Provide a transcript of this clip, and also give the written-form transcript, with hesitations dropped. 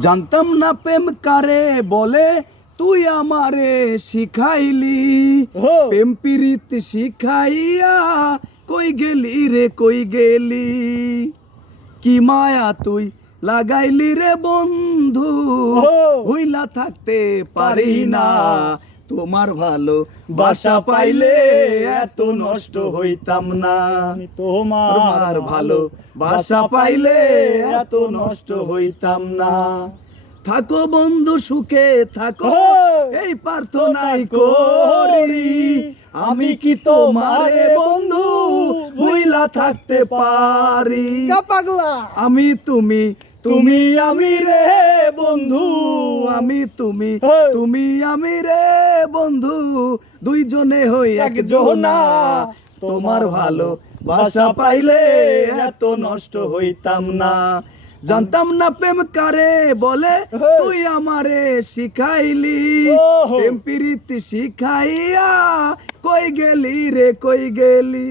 জানতাম না প্রেম কারে বলে, তুই আমারে শিখাইলি। প্রেম প্রীত শিখাইয়া কই গেলি রে কই গেলি। কি মায়া তুই লাগাইলি রে বন্ধু, হইলা থাকতে পারি না। তোমার ভালো বাসা পাইলে এত নষ্ট হইতাম না। তোমার ভালো বাসা পাইলে এত নষ্ট হইতাম না। থাকো বন্ধু সুখে থাকো, এই প্রার্থনাই করি। আমি কি তোমারে বন্ধু ভুইলা থাকতে পারি। আমি তুমি, তুমি আমি রে বন্ধু, আমি তুমি, তুমি আমি রে বন্ধু, দুইজনে হই একজনা। তোমার ভালো বাসা পাইলে এত নষ্ট হইতাম না। জানতাম না প্রেম কারে বলে, তুই আমারে শিখাইলি। প্রেম প্রীত শিখাইয়া কই গেলি রে কই গেলি।